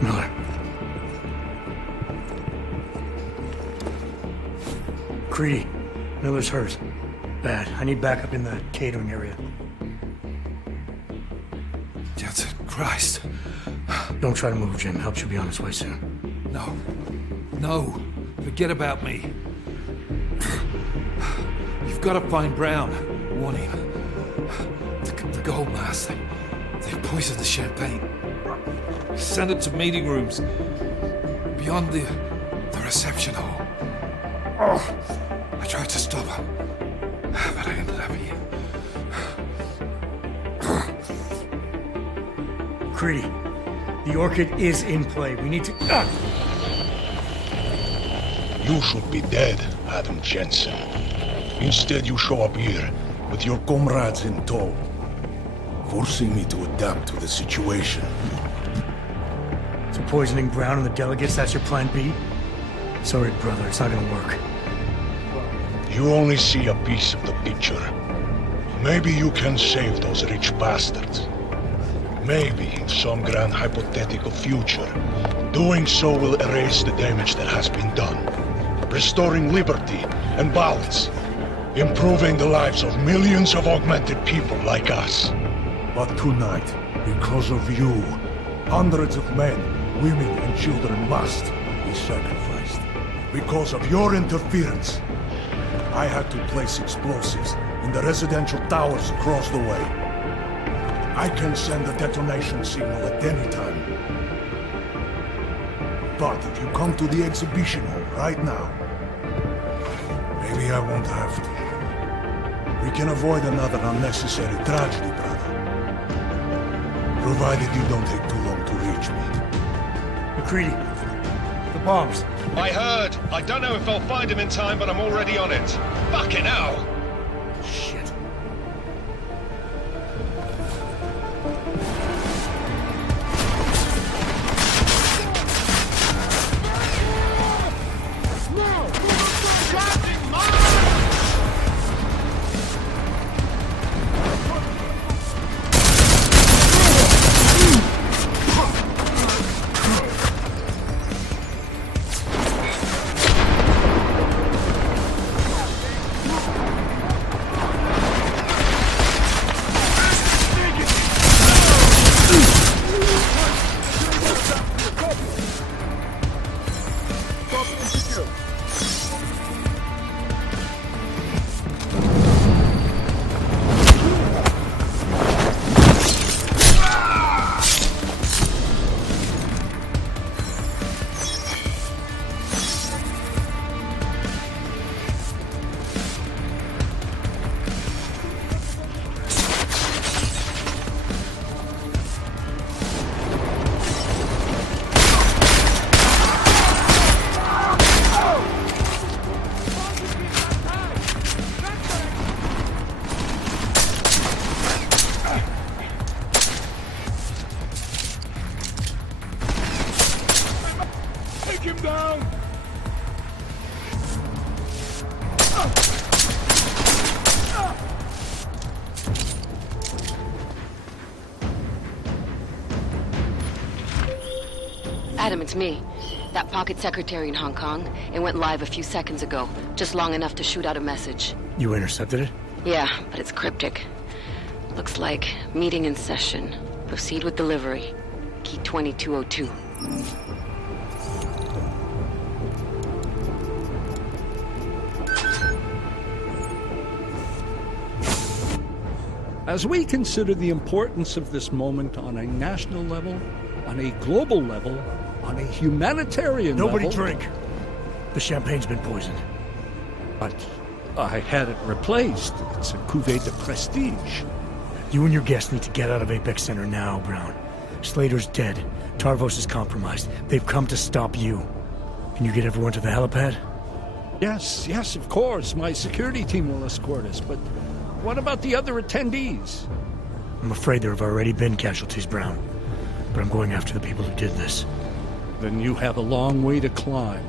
Miller. Creedy. Miller's hurt. Bad. I need backup in the catering area. Jesus Christ. Don't try to move, Jim. Help should be on its way soon. No. No. Forget about me. You've got to find Brown. Warn him. The gold mask. They poisoned the champagne. Send it to meeting rooms. Beyond the reception hall. Oh, I tried to stop him. But I ended up here. Creedy. The Orchid is in play. We need to... You should be dead, Adam Jensen. Instead, you show up here with your comrades in tow, forcing me to adapt to the situation. So poisoning Brown and the delegates, that's your plan B? Sorry, brother, it's not gonna work. You only see a piece of the picture. Maybe you can save those rich bastards. Maybe in some grand hypothetical future, doing so will erase the damage that has been done, restoring liberty and balance, improving the lives of millions of augmented people like us. But tonight, because of you, hundreds of men, women and children must be sacrificed. Because of your interference, I had to place explosives in the residential towers across the way. I can send a detonation signal at any time. But if you come to the exhibition hall right now, maybe I won't have to. We can avoid another unnecessary tragedy, brother. Provided you don't take too long to reach me. McCready, the bombs. I heard. I don't know if I'll find him in time, but I'm already on it. Fucking hell! Shit. Adam, it's me. That pocket secretary in Hong Kong. It went live a few seconds ago. Just long enough to shoot out a message. You intercepted it? Yeah, but it's cryptic. Looks like meeting in session. Proceed with delivery. Key 2202. As we consider the importance of this moment on a national level, on a global level, on a humanitarian level... Nobody drink. The champagne's been poisoned. But I had it replaced. It's a cuvée de prestige. You and your guests need to get out of Apex Center now, Brown. Slater's dead. Tarvos is compromised. They've come to stop you. Can you get everyone to the helipad? Yes, of course. My security team will escort us, but what about the other attendees? I'm afraid there have already been casualties, Brown. but I'm going after the people who did this. Then you have a long way to climb.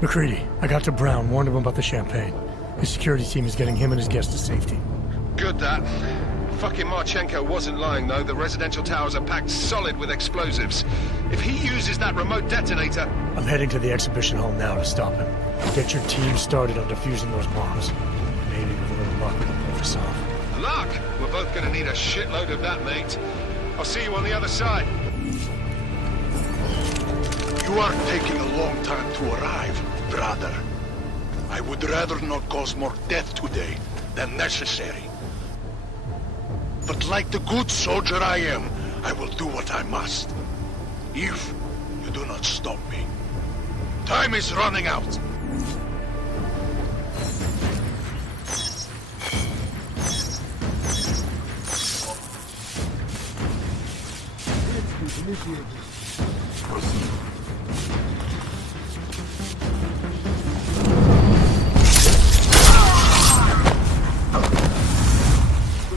McCready, I got to Brown, warned him about the champagne. His security team is getting him and his guests to safety. Good that. Fucking Marchenko wasn't lying, though. The residential towers are packed solid with explosives. If he uses that remote detonator... I'm heading to the exhibition hall now to stop him. Get your team started on defusing those bombs. Maybe with a little luck, we'll pull this off. Luck! We're both gonna need a shitload of that, mate. I'll see you on the other side. You are taking a long time to arrive, brother. I would rather not cause more death today than necessary. But like the good soldier I am, I will do what I must. If you do not stop me. Time is running out.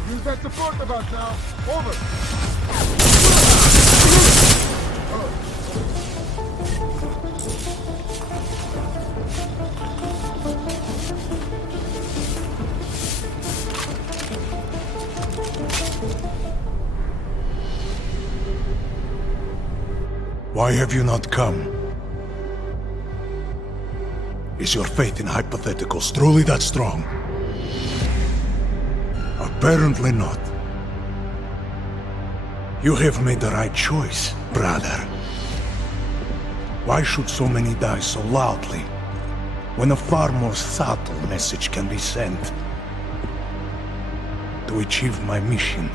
Use that support device now. Over. Why have you not come? Is your faith in hypotheticals truly that strong? Apparently not. You have made the right choice, brother. Why should so many die so loudly, when a far more subtle message can be sent? To achieve my mission,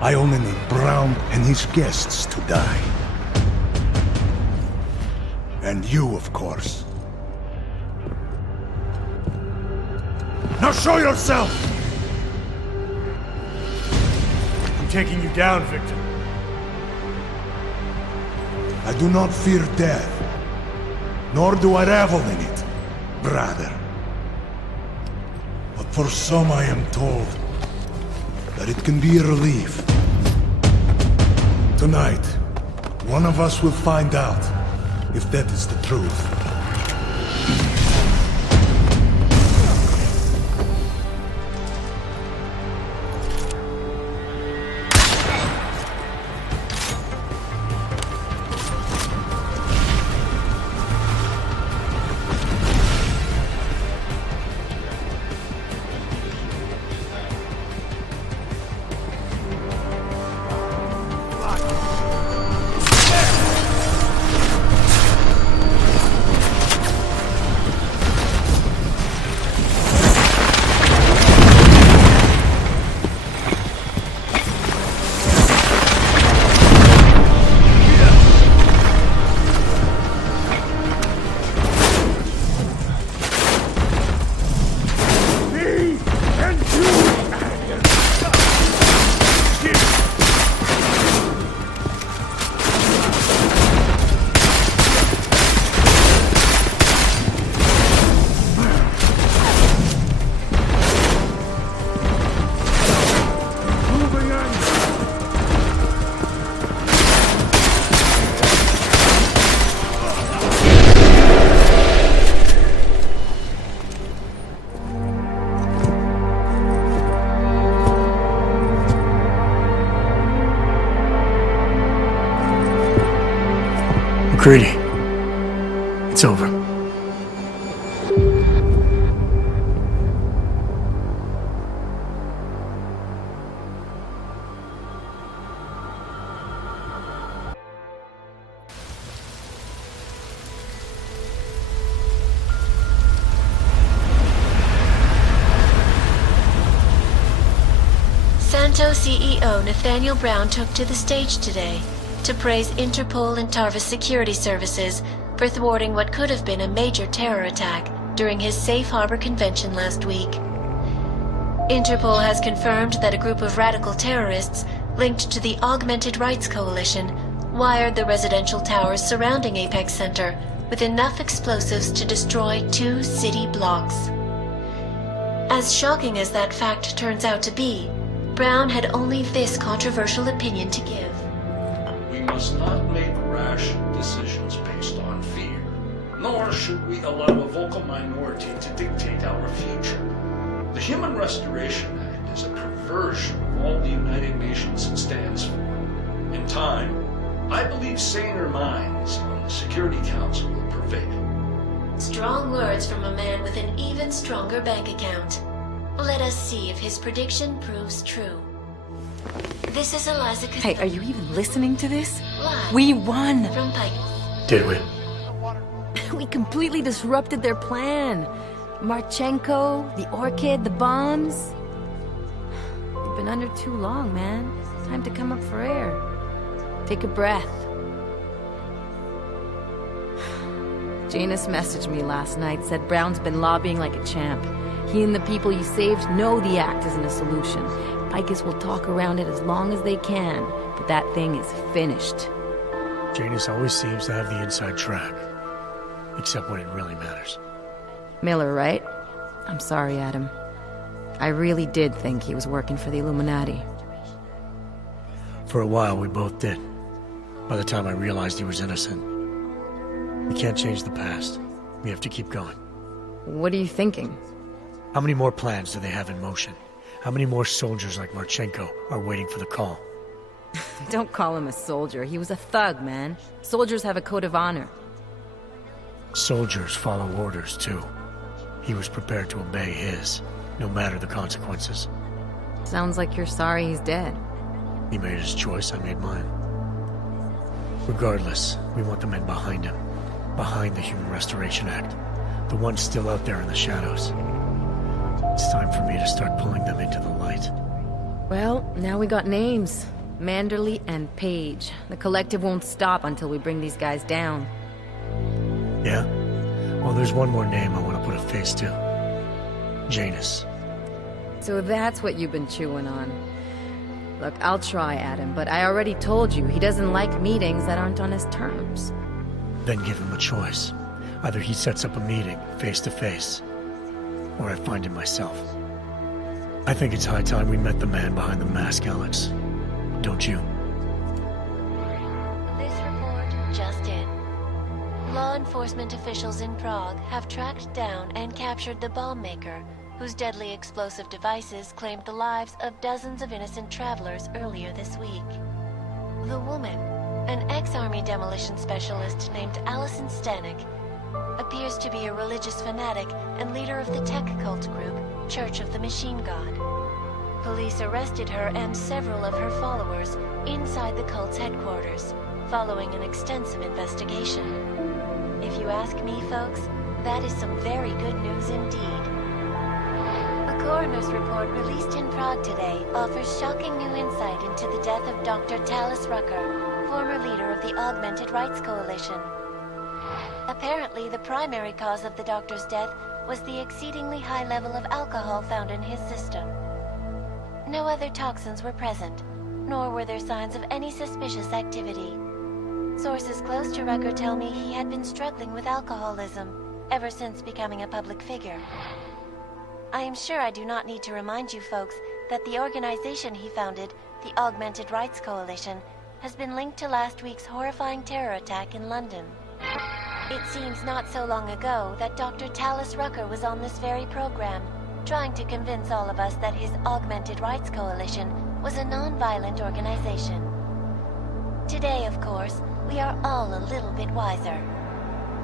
I only need Brown and his guests to die. And you, of course. Now show yourself! I'm taking you down, Victor. I do not fear death, nor do I revel in it, brother. But for some I am told that it can be a relief. Tonight, one of us will find out if that is the truth. McCready, it's over. Santo CEO Nathaniel Brown took to the stage today to praise Interpol and Tarvis security services for thwarting what could have been a major terror attack during his Safe Harbor convention last week. Interpol has confirmed that a group of radical terrorists linked to the Augmented Rights Coalition wired the residential towers surrounding Apex Center with enough explosives to destroy 2 city blocks. As shocking as that fact turns out to be, Brown had only this controversial opinion to give. We must not make rash decisions based on fear, nor should we allow a vocal minority to dictate our future. The Human Restoration Act is a perversion of all the United Nations stands for. In time, I believe saner minds on the Security Council will prevail. Strong words from a man with an even stronger bank account. Let us see if his prediction proves true. This is Eliza Costello. Hey, are you even listening to this? Live We won! from Pike. Did we? We completely disrupted their plan. Marchenko, the Orchid, the bombs. You've been under too long, man. Time to come up for air. Take a breath. Janus messaged me last night, said Brown's been lobbying like a champ. He and the people you saved know the act isn't a solution. Picus will talk around it as long as they can, but that thing is finished. Janus always seems to have the inside track. Except when it really matters. Miller, right? I'm sorry, Adam. I really did think he was working for the Illuminati. For a while, we both did. By the time I realized he was innocent. We can't change the past. We have to keep going. What are you thinking? How many more plans do they have in motion? How many more soldiers like Marchenko are waiting for the call? Don't call him a soldier. He was a thug, man. Soldiers have a code of honor. Soldiers follow orders, too. He was prepared to obey his, no matter the consequences. Sounds like you're sorry he's dead. He made his choice, I made mine. Regardless, we want the men behind him. Behind the Human Restoration Act. The ones still out there in the shadows. It's time for me to start pulling them into the light. Well, now we got names. Manderley and Page. The collective won't stop until we bring these guys down. Yeah? Well, there's one more name I want to put a face to. Janus. So that's what you've been chewing on. Look, I'll try, Adam, but I already told you he doesn't like meetings that aren't on his terms. Then give him a choice. Either he sets up a meeting, face to face, or I find him myself. I think it's high time we met the man behind the mask, Alex. Don't you? This report just in. Law enforcement officials in Prague have tracked down and captured the bomb maker, whose deadly explosive devices claimed the lives of dozens of innocent travelers earlier this week. The woman, an ex-army demolition specialist named Allison Stanek, appears to be a religious fanatic and leader of the tech cult group, Church of the Machine God. Police arrested her and several of her followers inside the cult's headquarters, following an extensive investigation. If you ask me, folks, that is some very good news indeed. A coroner's report released in Prague today offers shocking new insight into the death of Dr. Talis Rucker, former leader of the Augmented Rights Coalition. Apparently, the primary cause of the doctor's death was the exceedingly high level of alcohol found in his system. No other toxins were present, nor were there signs of any suspicious activity. Sources close to Rucker tell me he had been struggling with alcoholism ever since becoming a public figure. I am sure I do not need to remind you folks that the organization he founded, the Augmented Rights Coalition, has been linked to last week's horrifying terror attack in London. It seems not so long ago that Dr. Talis Rucker was on this very program, trying to convince all of us that his Augmented Rights Coalition was a non-violent organization. Today, of course, we are all a little bit wiser.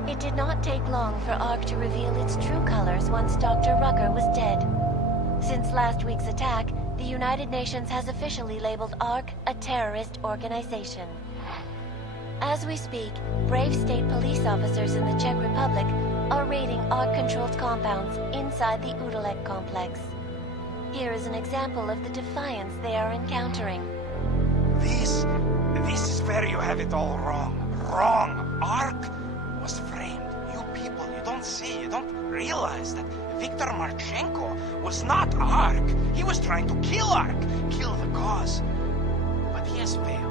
It did not take long for ARC to reveal its true colors once Dr. Rucker was dead. Since last week's attack, the United Nations has officially labeled ARC a terrorist organization. As we speak, brave state police officers in the Czech Republic are raiding ARC-controlled compounds inside the Udalek complex. Here is an example of the defiance they are encountering. This is where you have it all wrong. Wrong. ARC was framed. You people, you don't see, you don't realize that Viktor Marchenko was not ARC. He was trying to kill ARC, kill the cause. But he has failed.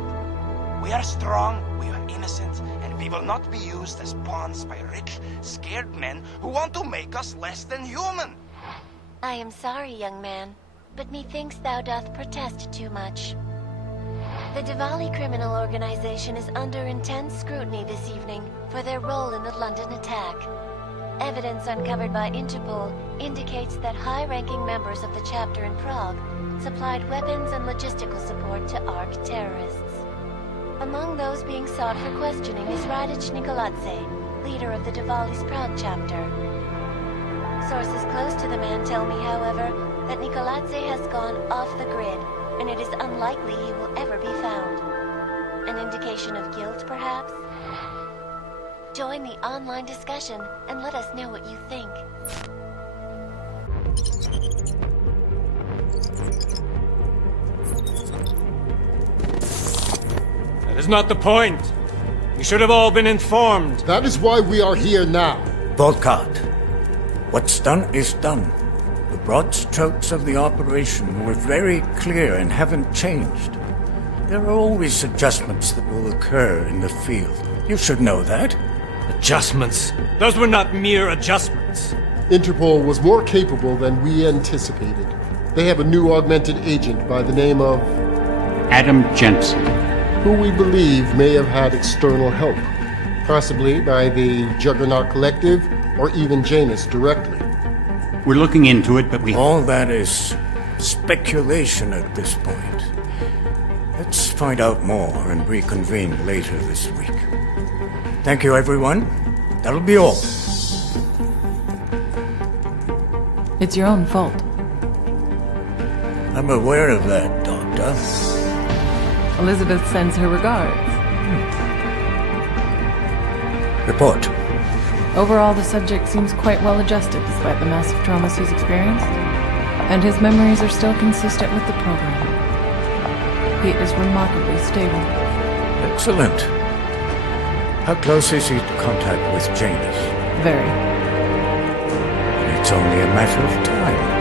We are strong, we are innocent, and We will not be used as pawns by rich, scared men who want to make us less than human. I am sorry, young man, but methinks thou doth protest too much. The Diwali criminal organization is under intense scrutiny this evening for their role in the London attack. Evidence uncovered by Interpol indicates that high-ranking members of the chapter in Prague supplied weapons and logistical support to ARC terrorists. Among those being sought for questioning is Radic Nikoladze, leader of the Diwali's Prague chapter. Sources close to the man tell me, however, that Nikoladze has gone off the grid, and it is unlikely he will ever be found. An indication of guilt, perhaps? Join the online discussion and let us know what you think. That is not the point. You should have all been informed. That is why we are here now. Volkart, what's done is done. The broad strokes of the operation were very clear and haven't changed. There are always adjustments that will occur in the field. You should know that. Adjustments? Those were not mere adjustments. Interpol was more capable than we anticipated. They have a new augmented agent by the name of Adam Jensen, who we believe may have had external help, possibly by the Juggernaut Collective or even Janus directly. We're looking into it, but all that is speculation at this point. Let's find out more and reconvene later this week. Thank you, everyone. That'll be all. It's your own fault. I'm aware of that, Doctor. Elizabeth sends her regards. Report. Overall, the subject seems quite well adjusted despite the massive traumas he's experienced, and his memories are still consistent with the program. He is remarkably stable. Excellent. How close is he to contact with Janus? Very. It's only a matter of time.